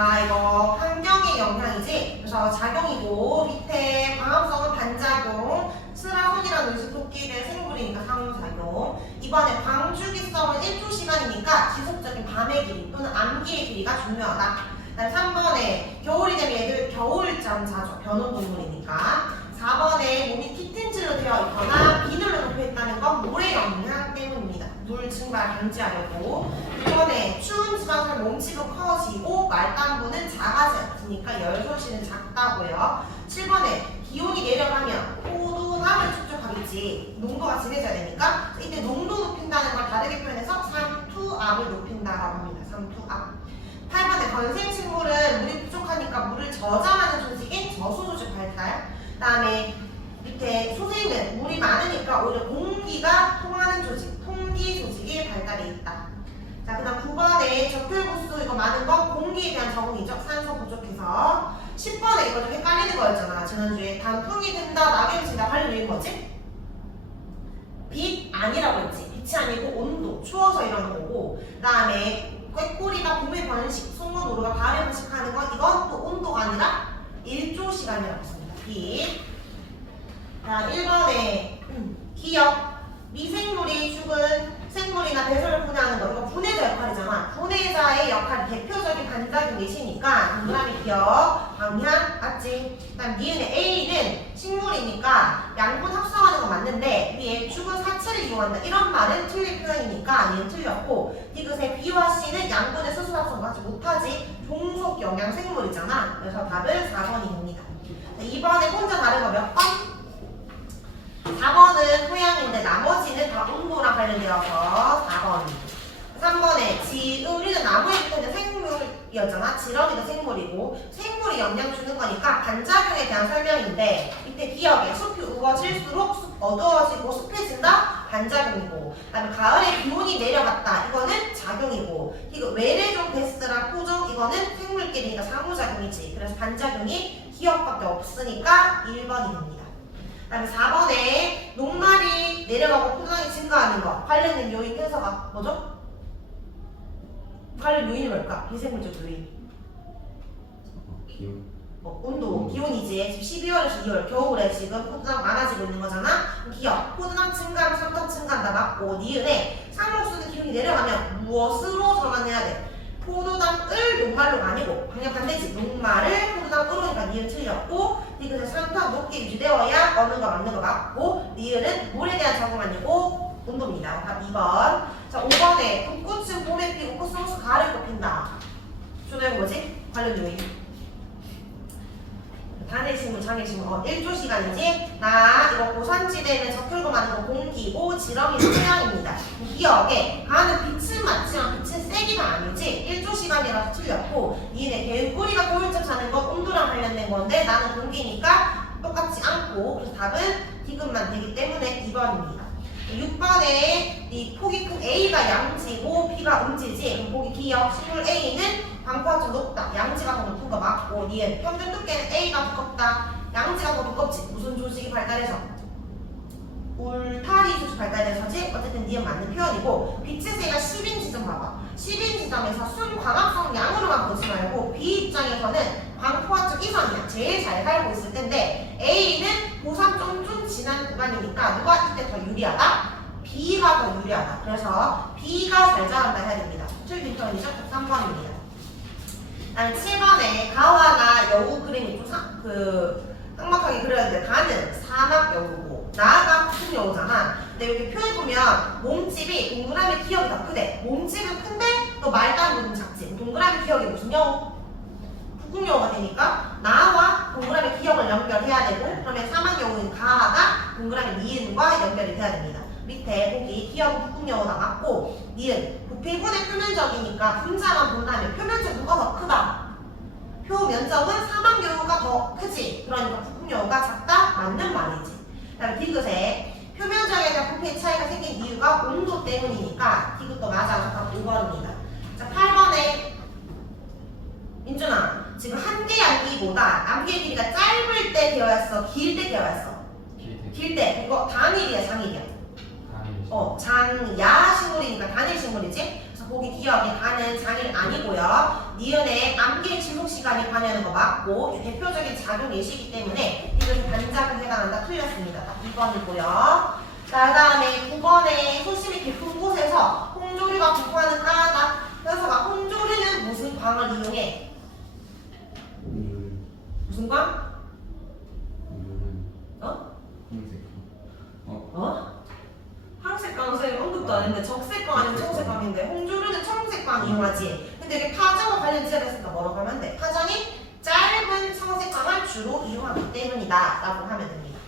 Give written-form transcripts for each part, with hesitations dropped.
이거 환경의 영향이지. 그래서 작용이고 밑에 광합성은 반작용, 스라손이라는 의식토끼에 대한 생물이니까 상호작용. 이번에 광주기성은 1조 시간이니까 지속적인 밤의 길이 또는 암기의 길이가 중요하다. 그다음 3번에 겨울이 되면 얘들 겨울잠 자죠. 변온동물이니까. 4번에 몸이 키틴질로 되어 있거나 비늘로 덮여있다는 건 모래 영향 때문입니다. 물 증발 방지하려고. 6번에 추운 지방은 몸집은 커지고 말단부는 작아지 않으니까 열소시는 작다고요. 7번에 기온이 내려가면 포도당을 축적하겠지. 농도가 진해져야 되니까 이때 농도 높인다는 걸 다르게 표현해서 삼투압을 높인다라고 합니다. 삼투압. 8번에 건생식물은 물이 부족하니까 물을 저장하는 조직인 저수조직 발달. 그 다음에 밑에 소생은 물이 많으니까 오히려 공기가 통하는 조직, 통기 조직이 발달해 있다. 자, 그 다음 9번에 적혈구수 이거 많은 건 공기에 대한 적응이죠. 산소 부족해서. 10번에 이거 좀 헷갈리는 거였잖아. 지난주에 단풍이 든다, 낙엽이 진다 관련 얘기인 거지? 빛 아니라고 했지. 빛이 아니고 온도, 추워서 이러는 거고. 그 다음에 꾀꼬리가 봄의 번식, 송원노루가 가을에 번식하는 건 이건 또 온도가 아니라 일조 시간이라고 했습니다. 빛. 자, 1번에 기억. 미생물이 죽은 생물이나 배설을 분해하는 거. 이거 분해자 역할이잖아. 분해자의 역할 대표적인 반작용 예시니까 동그라미 기억, 방향, 맞지? 그 다음 니은의 A는 식물이니까 양분 합성하는 거 맞는데 위에 죽은 사체를 이용한다. 이런 말은 틀린 표현이니까 니은 틀렸고 디귿의 B와 C는 양분의 수소 합성을 하지 못하지. 종속 영양 생물이잖아. 그래서 답은 4번입니다. 2번에 혼자 다른 거 몇 번? 4번은 토양인데 나머지는 다 온도랑 관련되어서 4번. 3번에 지우리는 나무에 붙어있는 생물이었잖아. 지렁이도 생물이고 생물이 영향 주는 거니까 반작용에 대한 설명인데 이때 기억에 숲이 우거질수록 숲 어두워지고 습해진다. 반작용이고 그 다음에 가을에 기온이 내려갔다. 이거는 작용이고 이거 외래종 베스트랑 토종 이거는 생물끼리니까 상호작용이지. 그래서 반작용이 기억밖에 없으니까 1번이 됩니다. 그 다음에 4번에 녹말이 내려가고 포도당이 증가하는 거 관련된 요인 해서가 뭐죠? 관련 요인이 뭘까? 비생물적 요인. 기온. 온도, 기온이지. 지금 12월에서 2월 겨울에 지금 포도당 많아지고 있는 거잖아. 기억, 포도당 증가하면 삼덕 증가한다 맞고 니은에 상록수는 기온이 내려가면 무엇으로 전환해야 돼? 포도당을 녹말로 아니고 방향 반대지. 녹말을 포도당으로니까 니은 틀렸고 디귿의 산타 높게 유지되어야 어느 거 맞는 거 맞고 니은은 물에 대한 적응 아니고 온도입니다. 답 2번. 자 5번에 붓꽃은 봄에 피고 코스모스 가을에 꽃핀다. 준호형 뭐지? 관련 요인. 단일식물, 장일식물 1조 시간이지? 나 이거 고산지대는 적혈구 많은 거 공기고 지렁이는 토양입니다. 기억에 가는 빛은 맞지만 빛은 세기가 아니지 1조 시간이라서 틀렸고 니네 개구리가 겨울잠 자는 건 온도랑 관련된 건데 나는 공기니까 똑같지 않고 그래서 답은 디귿만 되기 때문에 2번입니다. 6번에 이 폭이 큰 A가 양지고 B가 음지지. 그럼 보기 기억 식물 A는 방포압이 높다. 양지가 더 높은 거 맞고 니은 평균 두께는 A가 두껍다. 양지가 더 두껍지. 무슨 조직이 발달해서? 울타리 조직 발달해서지. 어쨌든 니은 맞는 표현이고 빛의 세가 10인 지점 봐봐. 10인 지점에서 순광합성 양으로만 보지 말고 B 입장에서는 방포화적 이선이야. 제일 잘 살고 있을 텐데 A는 보상 좀 지난 구간이니까 누가 이때 더 유리하다? B가 더 유리하다. 그래서 B가 잘 자란다 해야 됩니다. 틀린 표현이죠? 3번입니다. 다음 7번에 가와나 여우 그림이 좀 쌍막하게 그려야 돼. 가는 사막 여우고 나가 푸른 여우잖아. 근데 여기 표에 보면 몸집이 동그라미 기억이 더 크대. 몸집은 큰데 또 말단부는 작지. 동그라미 기억이 무슨 여우? 북극여우가 되니까 나와 동그라미 기억을 연결해야 되고 그러면 사막여우인 가가 동그라미 니은과 연결이 돼야 됩니다. 밑에 보기 기억은 북극여우가 맞고 니은 부피분의 표면적이니까 분자만 본다면 표면적 누가 더 크다? 표면적은 사막여우가 더 크지. 그러니까 북극여우가 작다? 맞는 말이지. 그 다음에 디귿에 표면적에 대한 부피의 차이가 생긴 이유가 온도 때문이니까 디귿도 맞아서 답 5번입니다. 자 8번에 민준아 지금 한개 양기보다 암기의 길이가 짧을 때 되어있어? 길 때 되어있어? 길 때. 이거 단일이야 장일이야? 단일. 장야 식물이니까 단일 식물이지? 그래서 보기 기억에 가는 장일 아니고요. 니은의 암기 지속 시간이 관여하는 거 맞고 대표적인 작용 예시이기 때문에 이것은 반작용에 해당한다. 틀렸습니다. 딱 2번이고요. 자, 다음에 9번에 소심이 깊은 곳에서 홍조류가 구하는 까다. 현서가 홍조류는 무슨 광을 이용해? 무슨 광? 어? 황색광 선생님 언급도 안 했는데 적색광 아니면 청색광인데 홍조류는 청색광 이용하지. 근데 이게 파장과 관련 지어졌으니까 뭐라고 하면 돼? 파장이 짧은 청색광을 주로 이용하기 때문이다 라고 하면 됩니다.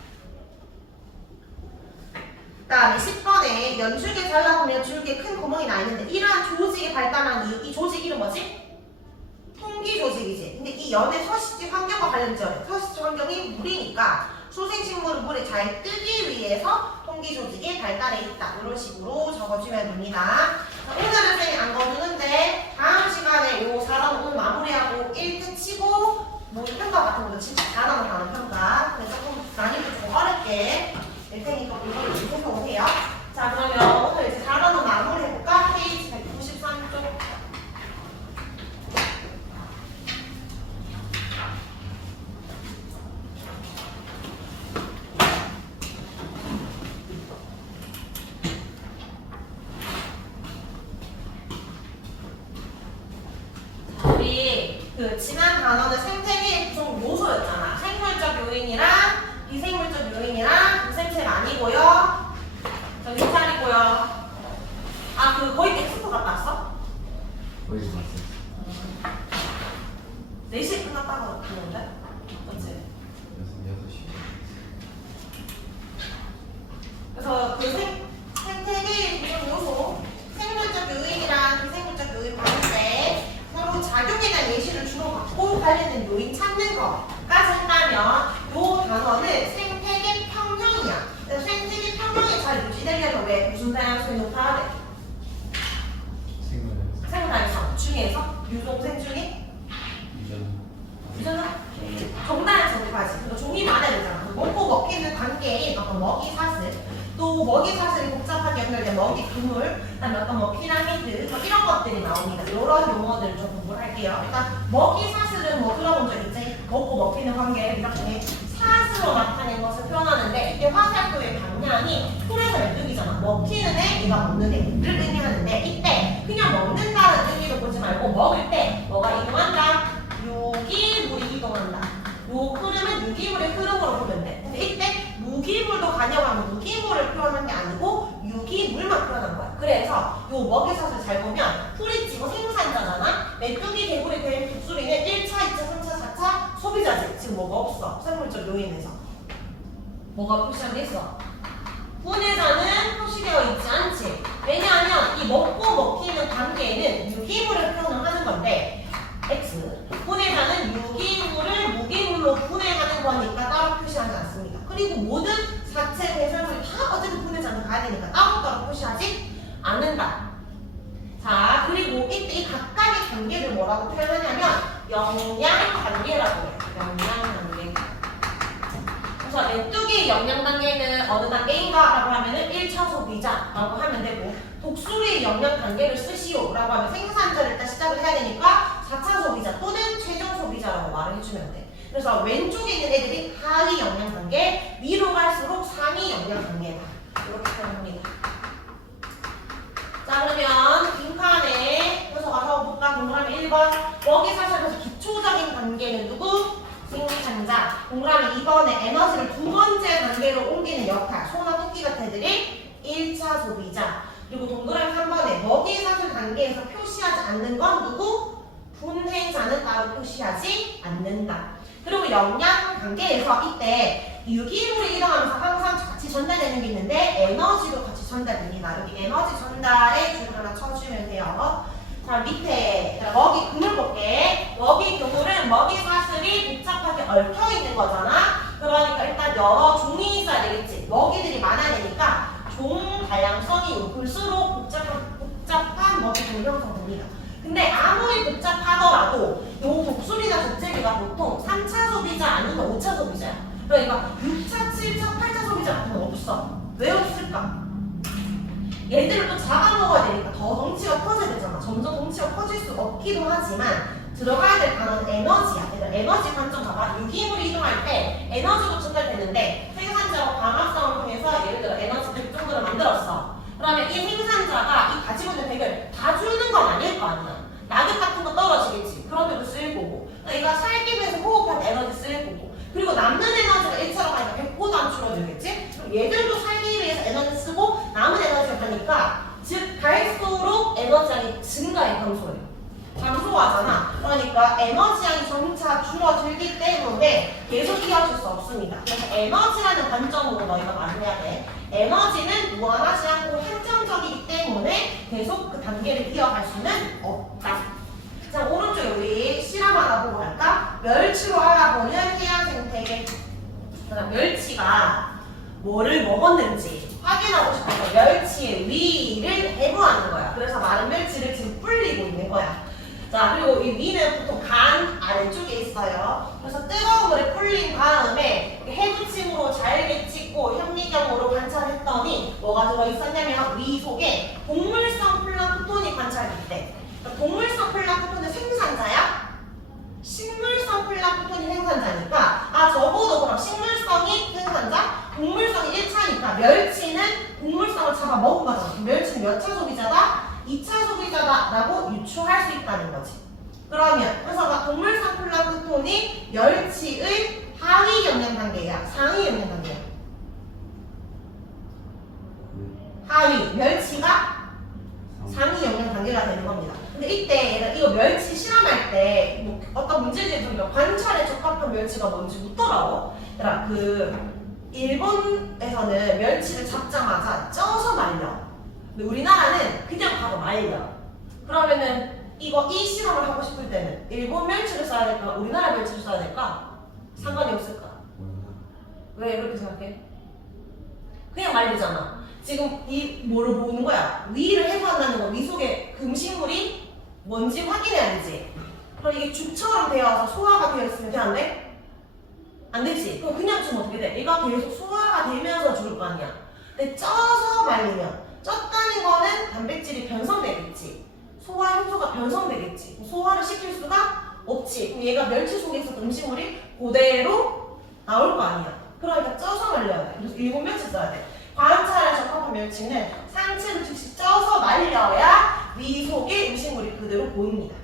그 다음에 10번에 연줄기 잘라보면 줄기에 큰 구멍이 나 있는데 이러한 조직이 발달한 이유, 이 조직 이름 뭐지? 통기 조직이지. 근데 이 연의 서식지 환경과 관련된 서식지 환경이 물이니까 소생식물은 물에 잘 뜨기 위해서 통기 조직이 발달해 있다. 이런 식으로 적어주면 됩니다. 자, 오늘은 쌤이 안 거두는데 다음 시간에 요 4번 오늘 마무리하고 1트 치고 뭐 평가 같은 것도 진짜 다 나오는 평가. 그래서 조금 난이도 좀 어렵게 낼 테니까 이걸 해서 오세요. 자, 그러면 오늘 이제 4번은 마무리해볼까? 페이지 193쪽. 그 지난 단어는 생태계의 구성 요소였잖아. 생물적 요인이랑 비생물적 요인이랑 그 쌤책 아니고요. 정신 차리고요. 아, 그 거의 텍스트 갔다 왔어? 거의 왔어요. 4시에 끝났다고 그러는데? 맞지? 6시. 그래서 그 생태계의 구성 요소, 생물적 요인이랑 비생물적 요인 봤는데 서로 작용에 대한 예시를 주로 갖고 관련된 요인 찾는 거까지 한다면 요 단어는 생태계 평형이야. 그래서 생태계 평형이 잘 유지되려면 왜 무슨 다양성이 높아야 돼? 생물 다양성 중에서 유동생 중에 유전자? 종다양성 높아야지. 그러니까 종이 많아야 되잖아. 먹고 먹히는 관계인 어떤 먹이 사슬, 또 먹이 사슬이 복잡하게 연결된 먹이 그물, 그다음에 어떤 뭐 피라미드 뭐 이런 것들이 나옵니다. 이런 용어들을 좀 공부를 할게요. 일단 먹이 사슬은 뭐 들어본 적 있지? 먹고 먹히는 관계를 이렇게 사슬로 나타낸 것을 표현하는데 이게 화살표의 방향이 풀에서 메뚜기잖아. 먹히는 애, 얘가 먹는 애를 의미하는데 이때 그냥 먹는다는 의미로 보지 말고 먹을 때 뭐가 이동한다? 유기물이 이동한다. 요 흐름은 유기물의 흐름으로 보면 돼. 근데 이때 무기물도 관여하면 무기물을 표현한 게 아니고 유기물만 표현한 거야. 그래서 요 먹이사슬 잘 보면 풀이 지금 생산자잖아. 메뚜기 개구리 뱀 독수리는 1차, 2차, 3차, 4차 소비자지. 지금 뭐가 없어. 생물적 요인에서 뭐가 표시한 게 있어? 분해자는 표시되어 있지 않지. 왜냐하면 이 먹고 먹히는 관계에는 유기물을 표현을 하는 건데 X 분해자는 유기물을 무기물로 분해하는 거니까 따로 표시하지 않습니다. 그리고 모든 사체 배설물이 다 어쨌든 분해자는 가야 되니까 따로따로 표시하지 않는다. 자, 그리고 이때 이 각각의 단계를 뭐라고 표현하냐면 영양 단계라고 해요. 영양 단계. 그래서 메뚜기 영양 단계는 어느 단계인가? 라고 하면은 1차 소비자라고 하면 되고 독수리 영양 단계를 쓰시오 라고 하면 생산자를 일단 시작을 해야 되니까 4차 소비자 또는 최종 소비자라고 말을 해주면 돼. 그래서 왼쪽에 있는 애들이 하위 영양 단계, 위로 갈수록 상위 영양 단계다. 이렇게 표현합니다. 자, 그러면 빈칸에 그래서 가서 볼까? 동그라미 1번 먹이사슬에서 기초적인 단계는 누구? 생산자. 동그라미 2번에 에너지를 두 번째 단계로 옮기는 역할. 소나 토끼 같은 애들이 1차 소비자. 그리고 동그라미 3번에 먹이사슬 단계에서 표시하지 않는 건 누구? 분해자는 따로 표시하지 않는다. 그리고 영양 단계에서 이때 유기물이 이동하면서 항상 같이 전달되는 게 있는데 에너지도 같이 전달됩니다. 여기 에너지 전달에 줄 하나 쳐주면 돼요. 자, 밑에 먹이 그물 볼게. 먹이 그물은 먹이 사슬이 복잡하게 얽혀 있는 거잖아. 그러니까 일단 여러 종이 있어야 되겠지. 먹이들이 많아야 되니까 종 다양성이 높을수록 복잡한 먹이 그물 형성됩니다. 근데 아무리 복잡하더라도 요 독수리나 독재리가 보통 3차 소비자 아니면 5차 소비자야. 그러니까 6차, 7차, 8차 소비자 같은 건 없어. 왜 없을까? 얘들을 또 잡아먹어야 되니까 더 덩치가 커져야 되잖아. 점점 덩치가 커질 수 없기도 하지만 들어가야 될 단어는 에너지야. 얘들 에너지 관점 봐봐. 유기물이 이동할 때 에너지도 증가되는데 생산자와 광합성을 통해서 예를 들어 에너지 100 정도를 만들었어. 그러면 이 생산자가 이 가지고 있는 100을 다 주는 건 아닐 거 아니야. 낙엽 같은 거 떨어지겠지. 그런 데도 쓸 거고. 그러니까 얘가 살기 위해서 호흡한 에너지 쓸 거고. 그리고 남는 에너지가 1차로 가니까 100보다 안 줄어들겠지? 그럼 얘들도 살기 위해서 에너지 쓰고 남은 에너지를 가니까 즉 갈수록 에너지량이 증가해 감소해요. 감소하잖아. 그러니까 에너지량이 점차 줄어들기 때문에 계속 이어질 수 없습니다. 그래서 에너지라는 관점으로 너희가 말해야 돼. 에너지는 무한하지 않고 한정적이기 때문에 계속 그 단계를 이어갈 수는 없다. 자, 오른쪽에 우리 실험 하나 보고 갈까? 멸치로 알아보는 해양 생태계. 멸치가 뭐를 먹었는지 확인하고 싶어서 멸치의 위를 해부하는 거야. 그래서 마른 멸치를 지금 불리고 있는 거야. 자, 그리고 이 위는 보통 간 아래쪽에 있어요. 그래서 뜨거운 물에 불린 다음에 해부침으로 잘게 찍고 현미경으로 관찰했더니 뭐가 들어있었냐면 위 속에 동물성 플랑크톤이 관찰됐대. 그러니까 동물성 플랑크톤의 생산자야? 식물성 플랑크톤이 생산자니까 적어도 그럼 식물성이 생산자, 동물성이 1차니까 멸치는 동물성을 잡아 먹은 거잖아. 멸치는 몇 차 소비자다? 2차 소비자다라고 유추할 수 있다는 거지. 그러면 그래서 막 동물성 플랑크톤이 멸치의 하위 영양 단계야, 상위 영양 단계야. 하위, 멸치가 상위 영양 단계가 되는 겁니다. 근데 이때 얘가 이거 멸치 실험할 때 뭐 어떤 문제들이 좀 관찰에 적합한 멸치가 뭔지 묻더라고. 그러니까 그 일본에서는 멸치를 잡자마자 쪄서 말려. 근데 우리나라는 그냥 바로 말려. 그러면은 이 실험을 하고 싶을 때는 일본 멸치를 써야 될까? 우리나라 멸치를 써야 될까? 상관이 없을까? 왜 그렇게 생각해? 그냥 말리잖아. 지금 이 뭐를 보는 거야? 위를 해부한다는 거, 위 속에 그 음식물이 뭔지 확인해야 되지. 그럼 이게 죽처럼 되어서 소화가 되어 있으면 안 돼? 안 되지. 그럼 그냥 주면 어떻게 돼? 얘가 계속 소화가 되면서 죽을 거 아니야. 근데 쪄서 말리면 쪘다는 거는 단백질이 변성되겠지. 소화 효소가 변성되겠지. 소화를 시킬 수가 없지. 그럼 얘가 멸치 속에 있었던 음식물이 그대로 나올 거 아니야. 그러니까 쪄서 말려야 돼. 그래서 일본 멸치 써야 돼. 관찰에 적합한 멸치는 상체를 즉시 쪄서 말려야 위 속에 음식물이 그대로 보입니다.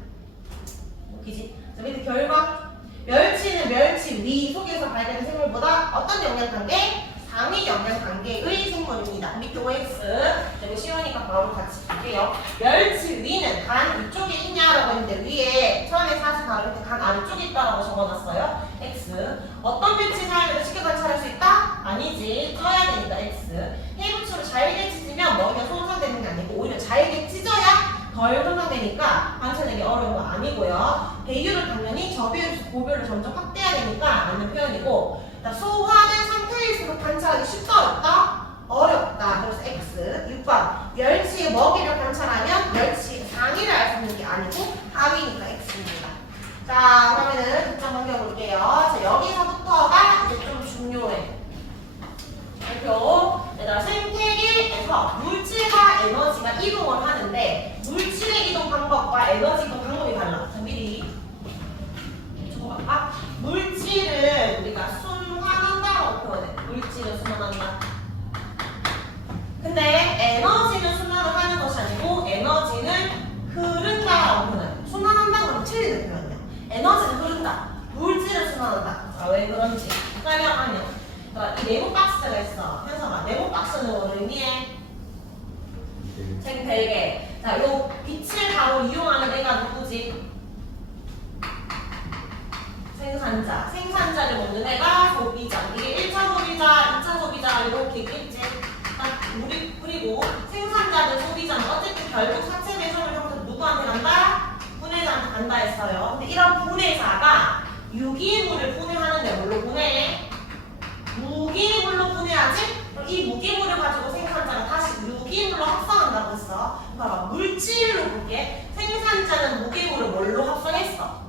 웃기지? 자, 밑에 결과. 멸치는 멸치 위 속에서 발견된 생물보다 어떤 영양 단계? 상위 영양 단계의 생물입니다. 밑에 OX. 여기 쉬우니까 바로 같이 볼게요. 멸치 위는 간 위쪽에 있냐라고 했는데 위에 처음에 사실 바로 밑에 간 아래쪽에 있다라고 적어놨어요. X. 어떤 멸치 사용해도 쉽게 관찰할 수 있다? 아니지. 쪄야 되니까 X. 해부추를 잘게 찢으면 먹이가 손상되는 게 아니고 오히려 잘게 찢어야 덜 손상되니까 관찰하기 어려운 거 아니고요. 배율을 당연히 저배율에서 고배율을 점점 확대해야 되니까 맞는 표현이고, 소화된 상태일수록 관찰하기 쉽다 어렵다? 어렵다. 그래서 X. 6번 멸치의 먹이를 관찰하면 멸치 상위를 알 수 있는 게 아니고 하위니까 X입니다. 자, 그러면은 득점 넘겨볼게요. 자, 여기서부터가 이제 좀 중요해. 발표. 얘들아, 생태계에서 물질과 에너지가 이동을 하는데 물질의 이동 방법과 에너지 이동 방법이 달라. 자, 미리 적어볼까? 물질을 우리가 순환한다라고 표현해. 물질을 순환한다. 근데 에너지는 순환을 하는 것이 아니고 에너지는 흐른다라고 표현해. 순환한다는 건 틀리는 표현이야. 에너지는 흐른다. 물질을 순환한다. 자, 왜 그런지 설명하면, 이 네모 박스가 있어. 현서가 네모 박스는 오늘 의미해 생태계. 자, 요 빛을 바로 이용하는 애가 누구지? 생산자. 생산자를 먹는 애가 소비자. 이게 1차 소비자, 2차 소비자 이렇게 있겠지. 그리고 생산자는 소비자는 어쨌든 결국 사체 배송을 통해서 누구한테 간다? 분해자한테 간다 했어요. 근데 이런 분해자가 유기물을 분해하는데 뭘로 분해해? 무기물로 분해하지? 그럼 이 무기물을 가지고 생산자가 다시 유기물로 합성한다고 했어. 봐봐, 물질로 볼게. 생산자는 무기물을 뭘로 합성했어?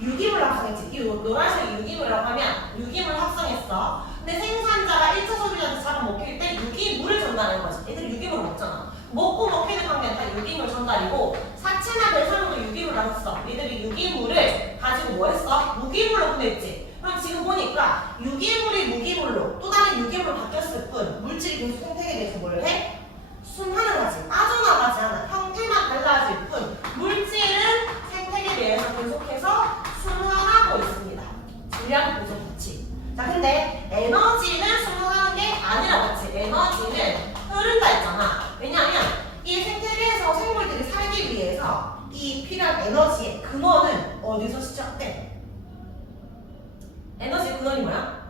유기물로 합성했지. 이 노란색 유기물이라고 하면 유기물로 합성했어. 근데 생산자가 1차 소비자한테 잡아먹힐 때 유기물을 전달하는 거지. 애들이 유기물을 먹잖아. 먹고 먹히는 관계는 다 유기물 전달이고 사체나 대상으로 유기물 나눴어. 얘들이 유기물을 가지고 뭐 했어? 무기물로 보냈지. 그럼 지금 보니까 유기물이 무기물로 또 다른 유기물로 바뀌었을 뿐 물질이 계속 생태계에 대해서 뭘 해? 순환을 하지. 빠져나가지 않아. 형태만 달라질 뿐 물질은 생태계 내에서 계속해서 순환하고 있습니다. 질량 보존 법칙. 자, 근데 에너지는 순환하는 게 아니라고 했지. 에너지는 흐른다 했잖아. 왜냐하면 이 생태계에서 생물들이 살기 위해서 이 필요한 에너지의 근원은 어디서 시작돼? 에너지의 근원이 뭐야?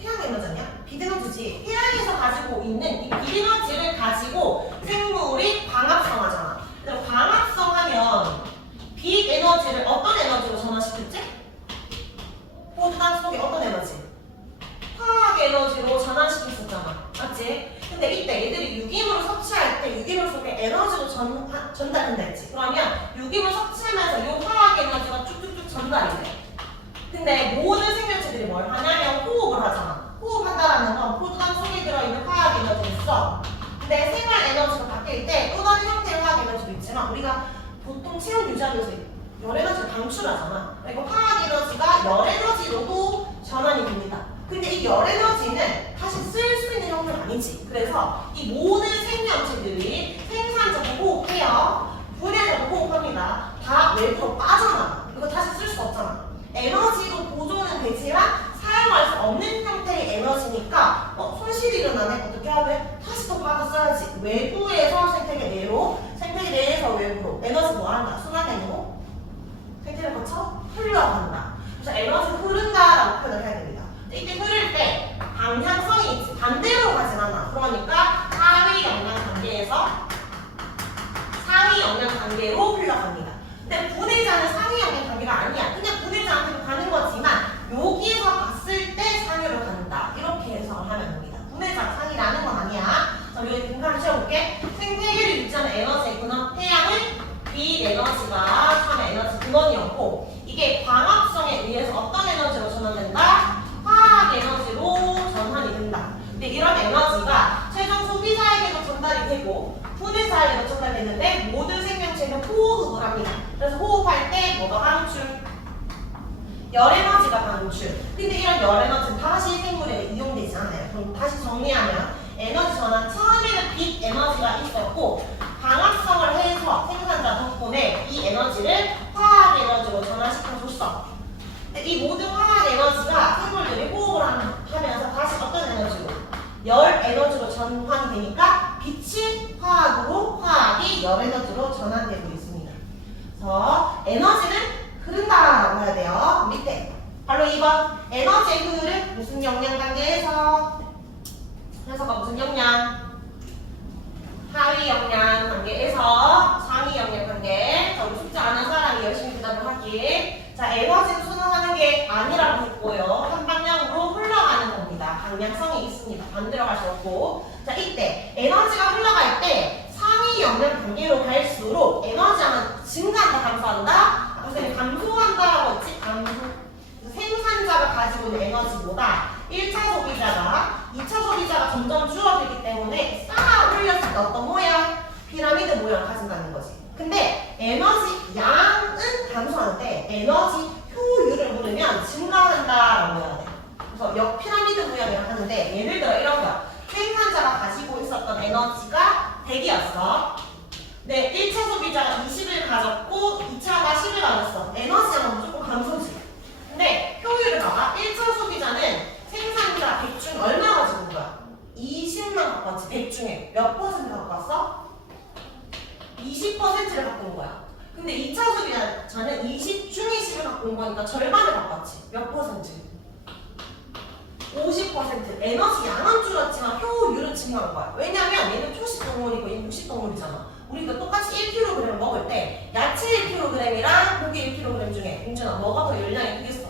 태양 에너지 아니야? 빛에너지지. 태양에서 가지고 있는 이 빛에너지를 가지고 생물이 광합성하잖아. 그럼 광합성하면 빛 에너지를 어떤 에너지로 전환시켰지? 포도당 속에 어떤 에너지? 화학 에너지로 전환시켰었잖아. 맞지? 근데 이때 얘들이 유기물을 섭취할 때 유기물 속에 에너지로 전달된다 했지. 그러면 유기물 섭취하면서 이 화학 에너지가 쭉쭉쭉 전달이 돼. 근데 모든 생명체들이 뭘 하냐면 호흡을 하잖아. 호흡한다라는 건 포도당 속에 들어있는 화학 에너지를 써. 근데 생활 에너지가 바뀔 때 또 다른 형태의 화학 에너지도 있지만 우리가 보통 체온 유지하기 위해서 열 에너지를 방출하잖아. 그리고 화학 에너지가 열 에너지로도 전환이 됩니다. 근데 이 열 에너지는 다시 쓸 수 있는 형태는 아니지. 그래서 이 모든 생명체들이 생산자도 호흡해요. 분해자도 호흡합니다. 다 외부로 빠져나가. 이거 다시 쓸 수 없잖아. 에너지도 보존은 되지만 사용할 수 없는 형태의 에너지니까 손실이 일어나네. 어떻게 해야 돼? 다시 또 받아 써야지. 외부에서 생태계 내로, 생태계 내에서 외부로 에너지 뭐 한다? 순환되고 생태를 거쳐 흘러간다. 그래서 에너지 흐른다라고 표현을 해야 됩니다. 이때 흐를 때 방향성이 있지. 반대로 가진 않아. 그러니까 상위 영향 단계에서 상위 영향 단계로 흘러갑니다. 근데 분해자는 상위 영향 단계가 아니야. 그냥 분해자한테로 가는 거지만 여기에서 봤을 때 상위로 간다. 이렇게 해석을 하면 됩니다. 분해자가 상위라는 건 아니야. 자, 여기 분간을 채워볼게. 생태계를 유지하는 에너지의 근원, 태양은 빛 에너지가 처음에 에너지 근원이었고 이게 광합성에 의해서 어떤 에너지로 전환된다? 화학 에너지로 전환이 된다. 근데 이런 에너지가 최종 소비자에게도 전달이 되고 분해자에게도 전달되는데 모든 생명체는 호흡을 합니다. 그래서 호흡할 때 뭐가 방출? 열 에너지가 방출. 근데 이런 열 에너지는 다시 생물에 이용되지 않아요. 그럼 다시 정리하면 에너지 전환 처음에는 빛 에너지가 있었고 광합성을 해서 생산자 덕분에 이 에너지를 화학 에너지로 전환시켜줬어. 근데 이 모든 화학 에너지가 생물들이 호흡을 하면서 다시 어떤 에너지로? 열 에너지로 전환이 되니까 빛이 화학으로, 화학이 열 에너지로 전환되고 있습니다. 그래서 에너지는 흐른다라고 해야 돼요. 밑에 바로 2번 에너지의 흐름 무슨 영양 단계에서 해석가 무슨 영양? 하위 영양 단계에서 상위 영양 단계. 자, 우리 숙제 안 한 사람이 열심히 대답을 하기. 자, 에너지를 순환하는 게 아니라고 했고요. 한 방향으로 흘러가는 겁니다. 방향성이 있습니다. 반대로 갈 수 없고. 자, 이때 에너지가 흘러갈 때 상위 영양 단계로 갈수록 에너지가 증가한다, 감소한다? 아까 선생님이 감소한다라고 했지? 감소. 생산자가 가지고 있는 에너지보다 1차 소비자가 2차 소비자가 점점 줄어들기 때문에 쌓아 올렸을 때 어떤 모양? 피라미드 모양을 가진다는 거지. 근데 에너지 양은 감소하는데 에너지 효율을 물으면 증가한다라고 해야 돼. 그래서 역피라미드 모양이라고 하는데 예를 들어 이런 거야. 생산자가 가지고 있었던 에너지가 100이었어. 네, 1차 소비자가 20을 가졌고 2차가 10을 가졌어. 에너지는 무조건 감소지. 근데 효율을 봐봐. 1차 소비자는 생산자 100 중에 얼마 가지고 온 거야? 20만 갖고 왔지. 100 중에 몇 퍼센트 갖고 왔어? 20%를 갖고 온 거야. 근데 2차 소비자는 20 중에 10을 갖고 온 거니까 절반을 갖고 왔지. 몇 퍼센트? 50%. 에너지 양은 줄었지만 효율은 증가한 거야. 왜냐면 얘는 초식 동물이고 얘는 육식 동물이잖아. 우리가 똑같이 1kg을 먹을 때 야채 1kg이랑 고기 1kg 중에 윤준아 뭐가 더 열량이 크겠어?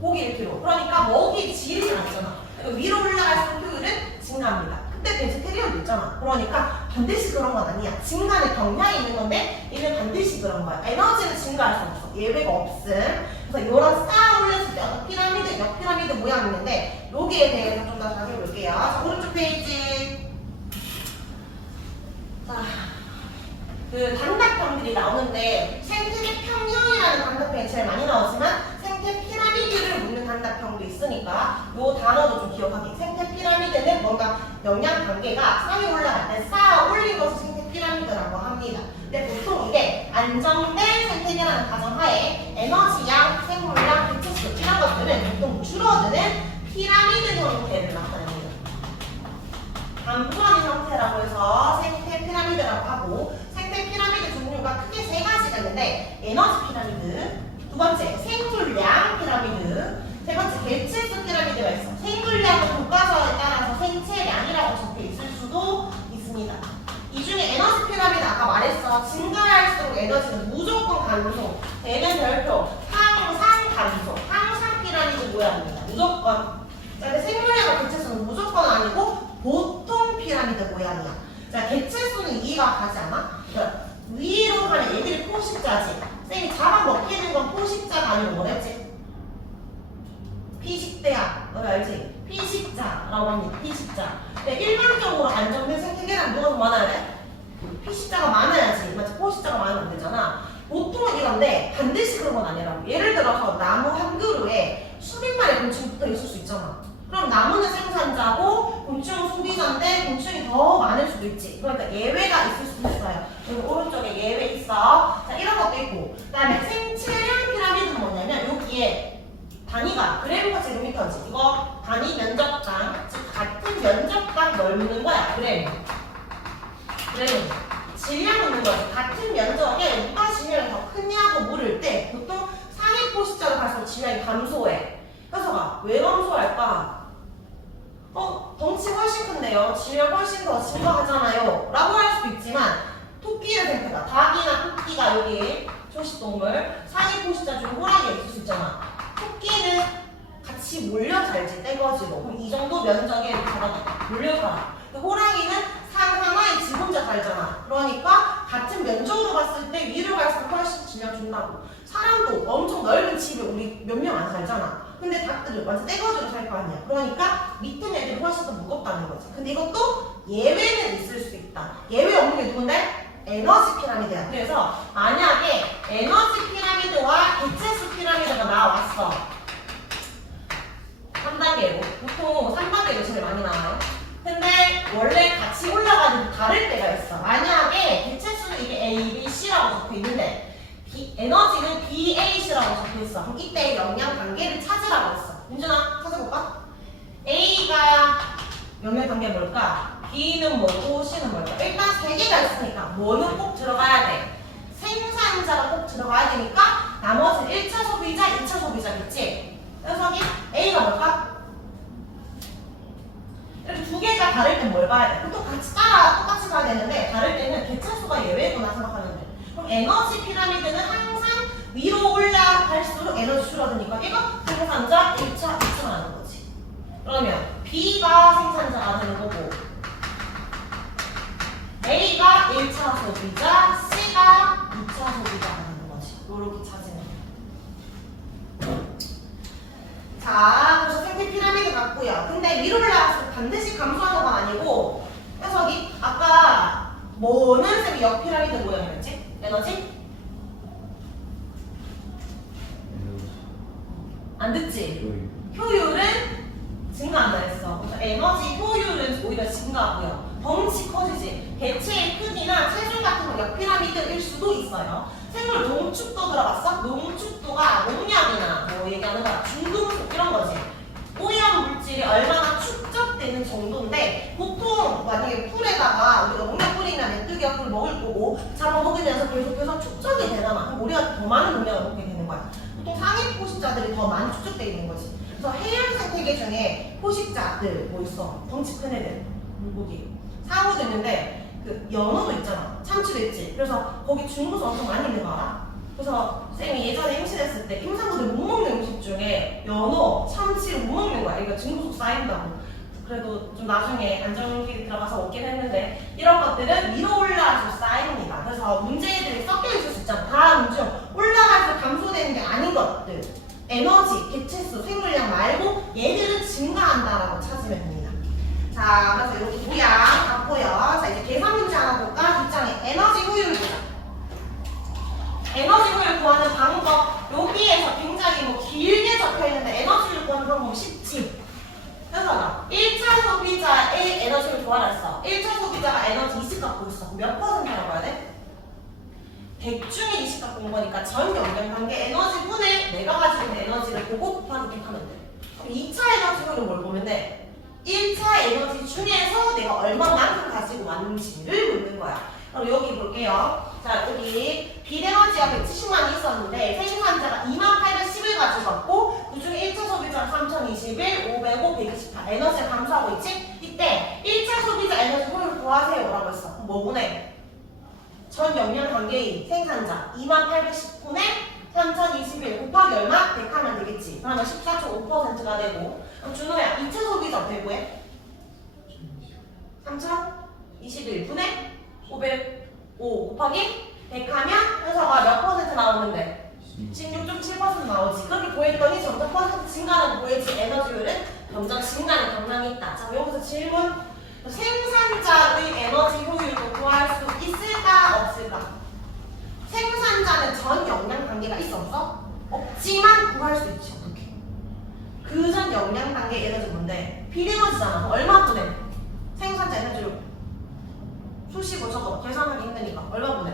고기 1kg. 그러니까 먹이 질이 낮잖아. 그러니까 위로 올라갈수록 효율은 증가합니다. 근데 베지테리언도 있잖아. 그러니까 반드시 그런 건 아니야. 증가는 경향이 있는 건데 얘는 반드시 그런 거야. 에너지는 증가할 수 없어. 예외가 없음. 그래서 이런 쌓아 올렸을 때 어떤 피라미드, 역피라미드 모양이 있는데 여기에 대해서 좀 더 자세히 볼게요. 자, 오른쪽 페이지 그 단답형들이 나오는데 생태계 평형이라는 단답형이 제일 많이 나오지만 생태 피라미드를 묻는 단답형도 있으니까 이 단어도 좀 기억하기. 생태 피라미드는 뭔가 영양 단계가 상에 올라갈 때 쌓아 올린 것을 생태 피라미드라고 합니다. 근데 보통 이게 안정된 생태계라는 가정하에 에너지양, 생물량, 개체수 이런 것들은 보통 줄어드는 피라미드 형태를 나타냅니다. 단순한 형태라고 해서 생태 피라미드라고 하고 생태 피라미드 종류가 크게 세 가지가 있는데 에너지 피라미드, 두 번째 생물량 피라미드, 세 번째 개체수 피라미드가 있어. 생물량은 교과서에 따라서 생체량이라고 적혀 있을 수도 있습니다. 이 중에 에너지 피라미드 아까 말했어. 증가할수록 에너지는 무조건 감소. 대면 별표 항상 감소. 항상 피라미드 모양입니다. 무조건. 자, 근데 생물량과 개체수는 무조건 아니고 보통 피라미드 모양이야. 자, 개체수는 이해가 가지 않아? 그러니까 위로 가는 얘들이 포식자지. 쌤이 잡아먹히는 건 포식자가 아니고 뭐랬지? 피식대야. 너 알지? 피식자라고 합니다. 피식자. 근데 일반적으로 안정된 생태계란 누가 더 많아야 돼? 피식자가 많아야지. 맞지? 포식자가 많으면 안 되잖아. 보통은 이런데 반드시 그런 건 아니라고. 예를 들어서 나무 한 그루에 수백 마리 곤충이 붙어 있을 수 있잖아. 그럼 나무는 생산자고 곤충은 소비자인데 곤충이 더 많을 수도 있지. 그러니까 예외가 있을 수도 있어요. 여기 오른쪽에 예외 있어. 자, 이런 것도 있고. 그 다음에 생체량 피라미드는 뭐냐면 여기에 단위가 그램과 제곱미터지. 이거 단위 면적당, 즉 같은 면적당 뭘 묻는 거야? 그램. 질량 묻는 거지. 같은 면적에 누가 질량이 더 크냐고 물을 때 보통 상위 포식자로 갈수록 질량이 감소해. 그래서 왜 감소할까? 덩치 훨씬 큰데요. 질량 훨씬 더 증가하잖아요. 라고 할 수도 있지만 토끼의 생태가 닭이나 토끼가 여기 초식동물 상위 포식자 중 호랑이가 있을 수 있잖아. 토끼는 같이 몰려 살지 떼거지로. 그럼 이 정도 면적에 몰려 살아. 호랑이는 상 하나에 지 혼자 살잖아. 그러니까 같은 면적으로 봤을 때 위로 갈수록 훨씬 질량 준다고. 사람도 엄청 넓은 집에 우리 몇 명 안 살잖아. 근데 닭들은 완전 떼거지로 살 거 아니야. 그러니까 밑에 애들이 훨씬 더 무겁다는 거지. 근데 이것도 예외는 있을 수 있다. 예외 없는 게 누군데? 에너지 피라미드야. 그래서 만약에 에너지 피라미드와 개체수 피라미드가 나왔어. 3단계로. 보통 3단계로 제일 많이 나와요. 근데 원래 같이 올라가는 다를 때가 있어. 만약에 개체수는 이게 A, B, C라고 적혀 있는데 에너지는 B, A, C라고 적혀 있어. 그럼 이때 영양 단계를 찾으라고 했어. 윤준아, 찾아볼까? A가 영양 단계 뭘까? B는 뭐고 C는 뭘까? 일단 세 개가 있으니까 뭐는 꼭 들어가야 돼? 생산자가 꼭 들어가야 되니까 나머지는 1차 소비자, 2차 소비자겠지? 그래서 여기 A가 뭘까? 이렇게 두 개가 다를 땐 뭘 봐야 돼? 보통 같이 똑같이 봐야 되는데 다를 때는 개체수가 예외구나 생각하면 돼. 그럼 에너지 피라미드는 항상 위로 올라갈수록 에너지 줄어드니까 이거 생산자 1차, 2차 하는 거지. 그러면 B가 생산자가 되는 거고 A가 1차 소비자, C가 2차 소비자가 되는 거지. 요렇게 찾으면. 자, 그래서 생태 피라미드 같고요. 근데 위로 올라갈수록 반드시 감소하는 건 아니고 그래서 여기 아까 뭐는 쌤이 역 피라미드 모양이었지? 에너지? 안 듣지? 효율은 증가한다 했어. 그래서 에너지 효율은 오히려 증가하고요. 덩치 커지지. 개체의 크기나 체중 같은 건 역 피라미드일 수도 있어요. 생물 농축도 들어봤어? 농축도가 농약이나 뭐 얘기하는 거야. 중금속 이런 거지. 오염 물질이 얼마나 축적되는 정도인데 보통 만약에 풀에다가 우리가 농약 뿌리면 메뚜기가 그걸 먹을 거고 잡아먹으면서 계속해서 축적이 되잖아. 그럼 우리가 더 많은 농약을 먹게 되는 거야. 보통 상위 포식자들이 더 많이 축적되어 있는 거지. 그래서 해양 생태계 중에 포식자들 뭐 있어? 덩치 큰 애들, 물고기, 상어도 있는데 그 연어도 있잖아. 참치도 있지. 그래서 거기 중금속 엄청 많이 있는 거 알아? 그래서 쌤이 예전에 임신했을 때 임산부들 못 먹는 음식 중에 연어, 참치를 못 먹는 거야. 이거 중금속 쌓인다고. 그래도 좀 나중에 안정기 들어가서 먹긴 했는데 이런 것들은 위로 올라갈수록 쌓입니다. 그래서 문제들이 섞여 있을 수 있잖아. 다음 중 올라갈수록 감소되는 게 아닌 것들. 에너지, 개체수, 생물량 말고 얘들은 증가한다라고 찾으면 됩니다. 자, 그래서 이렇게 모양 갖고요. 자, 이제 계산 문제 하나 볼까? 뒷장에 에너지 효율 보자. 길게 적혀있는데 에너지를 구하는 방법 쉽지? 그래서 1차 소비자의 에너지를 구하랬어. 1차 소비자가 에너지 20 갖고 있어. 몇 퍼센트라고 해야 돼? 100 중에 20 갖고 온 거니까 전 영향관계 에너지분의 내가 가지고 있는 에너지를 보고 곱하기 100 하면 돼. 그럼 2차 에너지분은 뭘 보면 돼? 1차 에너지 중에서 내가 얼마만큼 가지고 왔는지를 묻는 거야. 그럼 여기 볼게요. 자, 여기 비에너지가 170만이 있었는데 생산자가 2810을 가지고 왔고 그 중에 1차 소비자가 3021, 505, 128 에너지를 감소하고 있지? 이때 1차 소비자 에너지 효율 구하세요 라고 했어. 그럼 뭐 보내? 전 영양 관계인 생산자 2810분의 3021 곱하기 얼마? 100 하면 되겠지. 그러면 14.5%가 되고 그럼 준호야 2차 소비자 어떻게 구해? 3021분의 505 곱하기 100 하면 회사가 몇 퍼센트 나오는데? 16.7% 나오지. 그렇게 보였더니 점점 퍼센트 증가는 보이지 에너지율은 점점 증가하는 경향이 있다. 자, 여기서 질문. 생산자의 에너지 효율도 구할 수 있을까? 없을까? 생산자는 전 영양 관계가 있어 없어? 없지만 구할 수 있지. 어떻게? 그 전 영양 관계 에너지 뭔데? 비에너지잖아. 얼마 보내? 생산자 에너지를 수식으로 적어. 계산하기 힘드니까. 얼마 보내?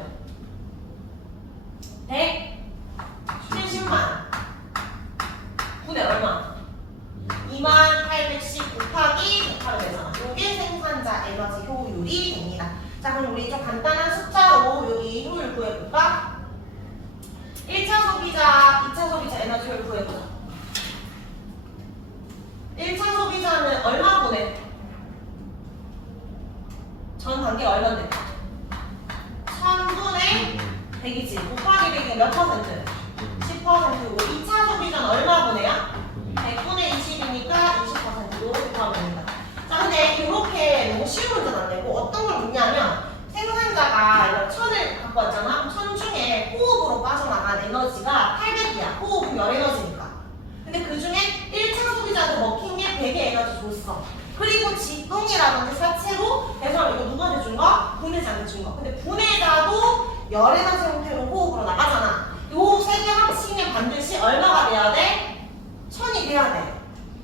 170만 분의 얼마? 2810 곱하기 100 하면 되잖아. 이게 생산자 에너지 효율이 됩니다. 자, 그럼 우리 좀 간단한 숫자로 여기 효율 구해볼까? 1차 소비자, 2차 소비자 에너지 효율 구해보자. 1차 소비자는 얼마 보내? 전 관계가 얼마인데? 1000분의 100이지. 곱하기 100이면 몇 퍼센트? 10%고 2차 소비자는 얼마 보내야? 100분의 20이니까 20%로 곱하면 됩니다. 자, 근데 이렇게 너무 쉬운 문제는 안 되고 어떤 걸 묻냐면 생산자가 이런 1000을 갖고 왔잖아. 1000 중에 호흡으로 빠져나간 에너지가 800이야. 호흡은 열 에너지니까. 근데 그 중에 1차 소비자한테 먹힌 게 100의 에너지 줬어. 그리고 지동이라든지 사체로 배설 이거 누구한테 준 거? 분해자한테 준 거. 근데 분해자도 열 에너지 형태로 호흡으로 나가잖아. 요 세 개 합치면 반드시 얼마가 돼야 돼? 1000이 돼야 돼.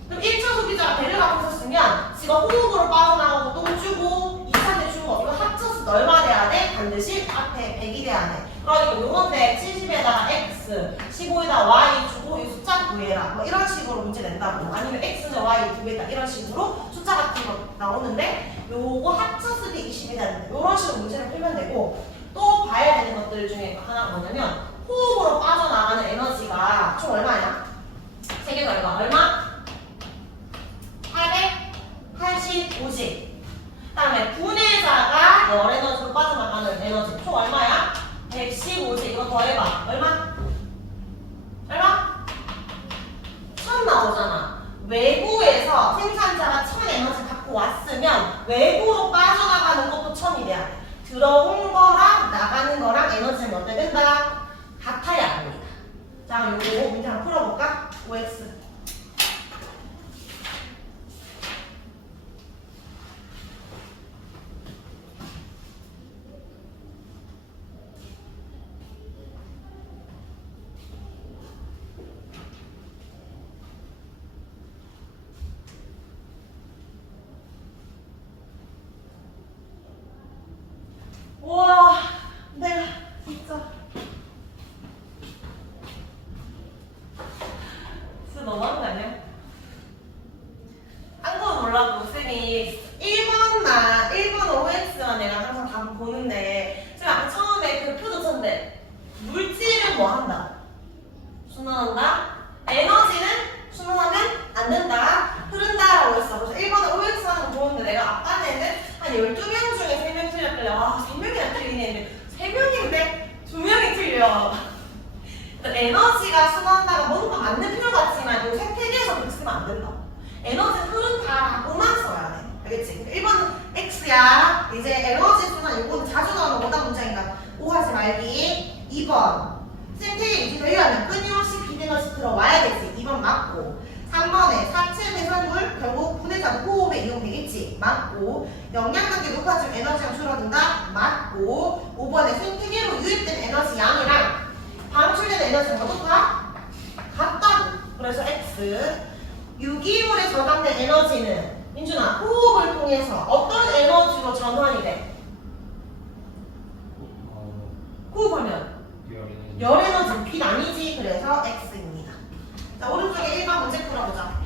그럼 1차 소비자가 배를 갖고 있었으면 지가 호흡으로 빠져나가고 똥 주고 2차한테 준 거 이거 합쳐서 얼마 돼야 돼? 반드시 앞에 100이 돼야 돼. 그러니까 요건 170에다가 x, 15에다가 y 주고 이 숫자 구해라. 뭐 이런 식으로 문제 낸다고. 아니면 x는 y 두 개다. 이런 식으로 숫자 같은 거 나오는데 요거 합쳤을 때 20이 되는데 이런 식으로 문제를 풀면 되고 또 봐야 되는 것들 중에 하나가 뭐냐면 호흡으로 빠져나가는 에너지가 총 얼마야? 세 개가 얼마? 885지. 그다음에 분해자가 열 에너지로 빠져나가는 에너지 총 얼마야? 115지. 이거 더해봐. 얼마? 1000 나오잖아. 외부에서 생산자가 1000 에너지 갖고 왔으면 외부로 빠져나가는 것도 1000이 돼야 돼. 들어온 거랑 나가는 거랑 에너지는 어때 된다? 같아야 합니다. 자, 요거 문제 한번 풀어볼까? OX. 우와, 내가 진짜 너무한 거 아니야? 한국은 몰라도 쌤이 1번 OX만 내가 항상 답을 보는데 제가 아까 처음에 그 표도 쳤는데 물질은 뭐 한다? 순환한다? 에너지는 순환하면 안 된다? 흐른다라고 했어. 그래서 1번에 OX 하는 거 보는데 내가 아까는 한 12명 중에 3명 틀렸길래 와 3명이나 틀리네 했는데 3명인데 2명이 틀려. 에너지가 순환한다가 뭔가 맞는 표현 같지만 이 생태계에서 그렇게 쓰면 안 된다. 에너지 흐른다라고만 써야 돼. 알겠지? 1번은 X야. 이제 에너지 순환 이거는 자주 나오는 오답 문장이니까 O 하지 말기. 2번 생태계 유지되려면 끊임없이 비에너지 들어와야 되지. 2번 맞고. 3번에 사체 배설물 결국 분해자도 호흡에 이용되겠지. 맞고. 영양관계 높아지면 에너지가 줄어든다. 맞고. 5번에 생태계로 유입된 에너지 양이랑 방출된 에너지가 똑같다? 같다고. 그래서 X. 유기물에 저장된 에너지는 민준아 호흡을 통해서 어떤 에너지로 전환이 돼? 호흡하면 열 에너지, 빛 아니지. 그래서 X입니다. 자, 오른쪽에 1번 문제 풀어보자.